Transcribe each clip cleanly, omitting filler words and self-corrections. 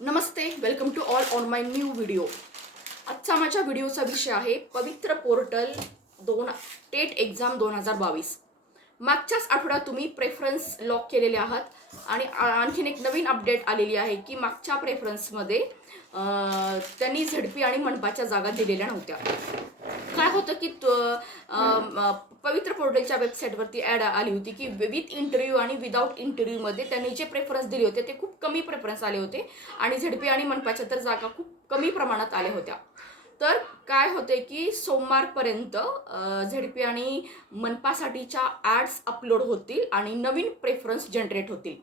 Namaste, welcome to all on my new video. आजचा माझ्या व्हिडिओचा विषय आहे पवित्र पोर्टल टेट एक्झाम 2022. मागच्याच आठवड्यात तुम्ही प्रेफरन्स लॉक केलेले आहात आणि आणखीन एक नवीन अपडेट आलेली आहे की मागच्या प्रेफरन्समध्ये त्यांनी झडपी आणि मनपाच्या जागा दिलेल्या नव्हत्या. काय होतं की पवित्र पोर्टलच्या वेबसाईटवरती ॲड आली होती की विथ इंटरव्ह्यू आणि विदाऊट इंटरव्ह्यूमध्ये त्यांनी जे प्रेफरन्स दिले होते ते खूप कमी प्रेफरन्स आले होते आणि झडपी आणि मनपाच्या तर जागा खूप कमी प्रमाणात आल्या होत्या. तर काय होते की सोमवारपर्यंत झडपी आणि मनपासाठीच्या ॲड्स अपलोड होतील आणि नवीन प्रेफरन्स जनरेट होतील.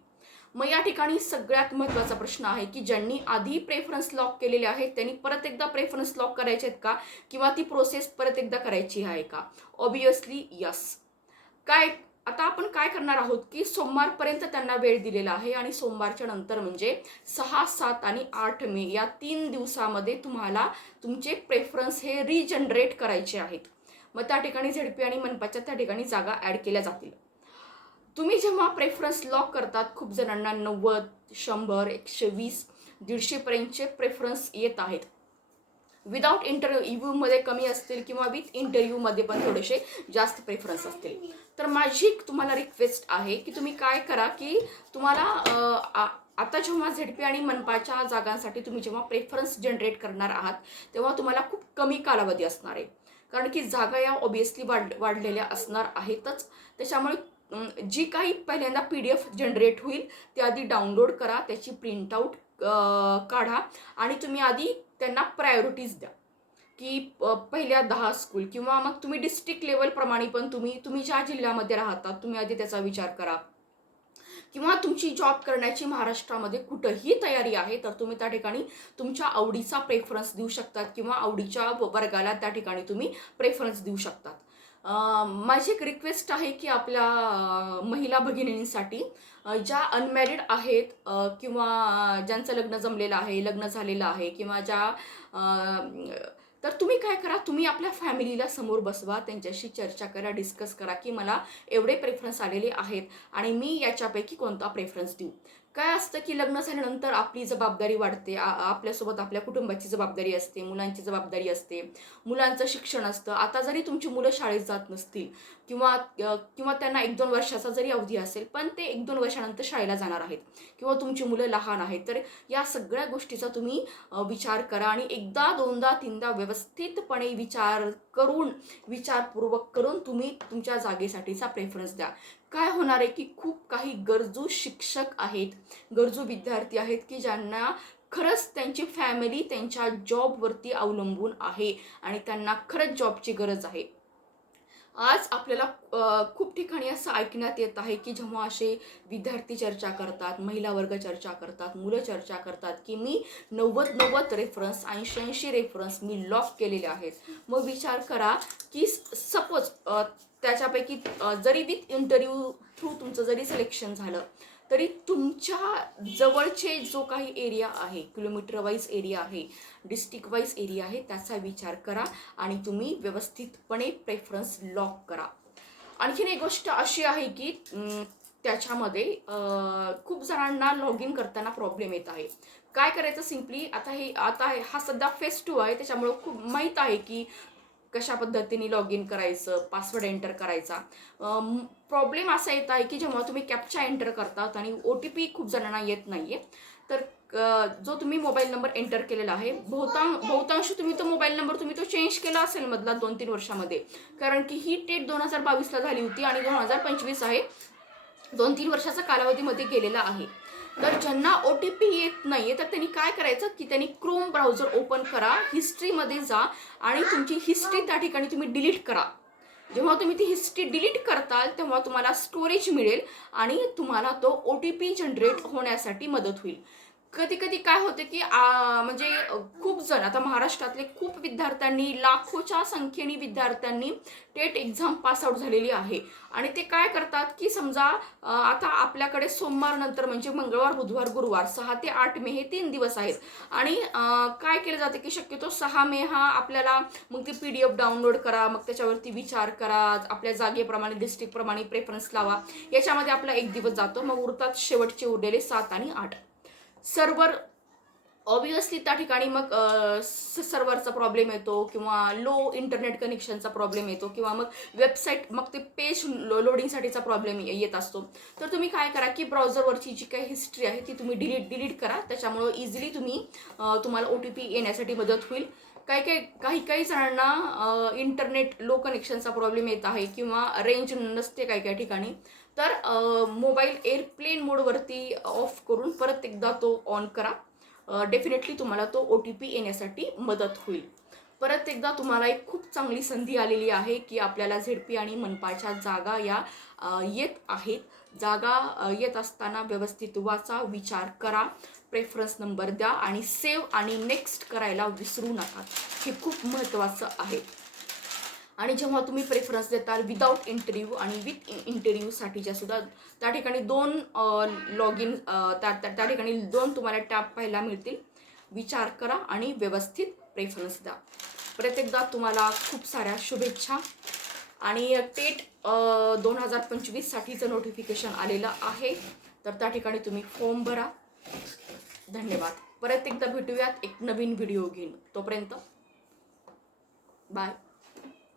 मग या ठिकाणी सगळ्यात महत्त्वाचा प्रश्न आहे की ज्यांनी आधी प्रेफरन्स लॉक केलेले आहेत त्यांनी परत एकदा प्रेफरन्स लॉक करायचे आहेत का, किंवा ती प्रोसेस परत एकदा करायची आहे का? Obviously yes. काय आता आपण काय करणार आहोत की सोमवारपर्यंत त्यांना वेळ दिलेला आहे आणि सोमवारच्या नंतर म्हणजे 6, 7 आणि 8 मे या 3 दिवसामध्ये तुम्हाला तुमचे प्रेफरन्स हे रिजनरेट करायचे आहेत. मग त्या ठिकाणी झडपी आणि मनपाच्या त्या ठिकाणी जागा ॲड केल्या जातील. तुम्ही जेव्हा प्रेफरन्स लॉक करतात, खूप जणांना 90, 100, 120, 150 पर्यंतचे प्रेफरन्स येत आहेत. विदाऊट इंटरव्ह्यूमध्ये कमी असतील किंवा विथ इंटरव्ह्यूमध्ये पण थोडेसे जास्त प्रेफरन्स असतील. तर माझी तुम्हाला रिक्वेस्ट आहे की तुम्ही काय करा की तुम्हाला आता जेव्हा झेडपी आणि मनपाच्या जागांसाठी तुम्ही जेव्हा प्रेफरन्स जनरेट करणार आहात तेव्हा तुम्हाला खूप कमी कालावधी असणार आहे, कारण की जागा या ऑब्वियसली वाढलेल्या असणार आहेतच. त्याच्यामुळे जी काही पहिल्यांदा PDF जनरेट होईल ते आधी डाउनलोड करा, त्याची प्रिंटआउट काढा आणि तुम्ही आधी त्यांना प्रायोरिटीज द्या की पहिल्या 10 स्कूल किंवा मग तुम्ही डिस्ट्रिक्ट लेवलप्रमाणे पण तुम्ही ज्या जिल्ह्यामध्ये राहतात तुम्ही आधी त्याचा विचार करा, किंवा तुमची जॉब करण्याची महाराष्ट्रामध्ये कुठंही तयारी आहे तर तुम्ही त्या ठिकाणी तुमच्या आवडीचा प्रेफरन्स देऊ शकतात किंवा आवडीच्या वर्गाला त्या ठिकाणी तुम्ही प्रेफरन्स देऊ शकतात. माझी एक रिक्वेस्ट आहे की आपल्या महिला भगिनींसाठी ज्या अनमॅरिड आहेत किंवा ज्यांचं लग्न जमलेलं आहे, लग्न झालेलं आहे, किंवा ज्या तर तुम्ही काय करा, तुम्ही आपल्या फॅमिलीला समोर बसवा, त्यांच्याशी चर्चा करा, डिस्कस करा की मला एवढे प्रेफरन्स आलेले आहेत आणि मी याच्यापैकी कोणता प्रेफरन्स देऊ. काय असतं की लग्न झाल्यानंतर आपली जबाबदारी वाढते, आपल्यासोबत आपल्या कुटुंबाची जबाबदारी असते, मुलांची जबाबदारी असते, मुलांचं शिक्षण असतं. आता जरी तुमची मुलं शाळेत जात नसतील किंवा किंवा त्यांना 1-2 वर्षाचा जरी अवधी असेल पण ते 1-2 वर्षानंतर शाळेला जाणार आहेत किंवा तुमची मुलं लहान आहेत, तर या सगळ्या गोष्टीचा तुम्ही विचार करा आणि एकदा, दोनदा, तीनदा व्यवस्थितपणे विचारपूर्वक करून तुम्ही तुमच्या जागेसाठीचा प्रेफरन्स द्या. काय होणार आहे की खूप काही गरजू शिक्षक आहेत, गरजू विद्यार्थी आहेत की ज्यांना खरंच त्यांची फॅमिली त्यांच्या जॉबवरती अवलंबून आहे आणि त्यांना खरंच जॉबची गरज आहे. आज आपल्याला खूप ठिकाणी असं ऐकण्यात येत आहे की जेव्हा असे विद्यार्थी चर्चा करतात, महिला वर्ग चर्चा करतात, मुलं चर्चा करतात की मी 90 रेफरन्स, 80 रेफरन्स मी लॉक केलेले आहेत. मग विचार करा की सपोज त्याच्यापैकी जरी विथ इंटरव्ह्यू थ्रू तुमचं जरी सिलेक्शन झालं तरी तुमच्या जवळचे जो काही एरिया आहे, किलोमीटर वाईज एरिया आहे, डिस्ट्रिक्ट वाईज एरिया आहे, त्याचा विचार करा आणि तुम्ही व्यवस्थितपणे प्रेफरन्स लॉक करा. आणखीन एक गोष्ट अशी आहे की त्याच्यामध्ये खूप जणांना लॉग इन करताना प्रॉब्लेम येत आहे. काय करायचं, सिम्पली आता हा सध्या फेज 2 आहे त्याच्यामुळं खूप माहीत आहे की कशा पद्धतीने लॉग इन करायचं, पासवर्ड एंटर करायचा. प्रॉब्लेम असा येत आहे की जेव्हा तुम्ही कॅप्चा एंटर करतात आणि OTP खूप जणांना येत नाहीये, तर जो तुम्ही मोबाईल नंबर एंटर केलेला आहे, बहुतांश तुम्ही तो मोबाईल नंबर तो चेंज केला असेल मधला 2-3 वर्षामध्ये, कारण की ही टेट 2022ला झाली होती आणि 2025 आहे, 2-3 वर्षाचा कालावधीमध्ये गेलेला आहे. तर ज्यांना OTP येत नाहीये तर त्यांनी काय करायचं की त्यांनी क्रोम ब्राउझर ओपन करा, हिस्ट्रीमध्ये जा आणि तुमची हिस्ट्री त्या ठिकाणी तुम्ही डिलीट करा. जेव्हा तुम्ही ती हिस्ट्री डिलीट करताल तेव्हा तुम्हाला स्टोरेज मिळेल आणि तुम्हाला तो OTP जनरेट होण्यासाठी मदत होईल. कधी कधी काय होते की म्हणजे खूप जण आता महाराष्ट्रातले खूप विद्यार्थ्यांनी, लाखोच्या संख्येने विद्यार्थ्यांनी टेट एक्झाम पास आउट झालेली आहे आणि ते काय करतात की समजा आता आपल्याकडे सोमवार नंतर म्हणजे मंगळवार, बुधवार, गुरुवार 6 ते 8 मे हे 3 दिवस आहेत आणि काय केलं जाते की शक्यतो 6 मे हा आपल्याला मग ती PDF डाउनलोड करा, मग त्याच्यावरती विचार करा, आपल्या जागेप्रमाणे डिस्ट्रिक्टप्रमाणे प्रेफरन्स लावा, याच्यामध्ये आपला 1 दिवस जातो. मग उरतात शेवटचे उरलेले 7 आणि 8. सर्व्हर ऑब्वियसली त्या ठिकाणी मग सर्व्हरचा प्रॉब्लेम येतो किंवा लो इंटरनेट कनेक्शनचा प्रॉब्लेम येतो किंवा मग वेबसाईट मग ते पेज लोडिंगसाठीचा प्रॉब्लेम येत असतो. तर तुम्ही काय करा की ब्राउझरवरची जी काही हिस्ट्री आहे ती तुम्ही डिलीट करा. त्याच्यामुळं इझिली तुम्हाला OTP येण्यासाठी मदत होईल. काही जणांना इंटरनेट लो कनेक्शनचा प्रॉब्लेम येत आहे किंवा रेंज नसते काही ठिकाणी. तर मोबाईल एअरप्लेन मोडवरती ऑफ करून परत एकदा तो ऑन करा. डेफिनेटली तुम्हाला तो OTP येण्यासाठी मदत होईल. परत एकदा तुम्हाला एक खूप चांगली संधी आलेली आहे की आपल्याला ZP आणि मनपाच्या जागा या येत आहेत. जागा येत असताना व्यवस्थित वाचा, विचार करा, प्रेफरन्स नंबर द्या आणि सेव्ह आणि नेक्स्ट करायला विसरू नका. हे खूप महत्त्वाचं आहे. आणि जेव्हा तुम्ही प्रेफरन्स देताल विदाऊट इंटरव्ह्यू आणि विथ इंटरव्ह्यूसाठीच्या सुद्धा त्या ठिकाणी 2 लॉग इन त्या ठिकाणी 2 तुम्हाला टॅब पाहायला मिळतील. विचार करा आणि व्यवस्थित प्रेफरन्स द्या. परत एकदा तुम्हाला खूप साऱ्या शुभेच्छा. आणि टेट 2025साठीचं नोटिफिकेशन आलेलं आहे. तर त्या ठिकाणी तुम्ही फॉर्म भरा. धन्यवाद. परत एकदा भेटूयात एक नवीन व्हिडिओ घेऊन. तोपर्यंत बाय.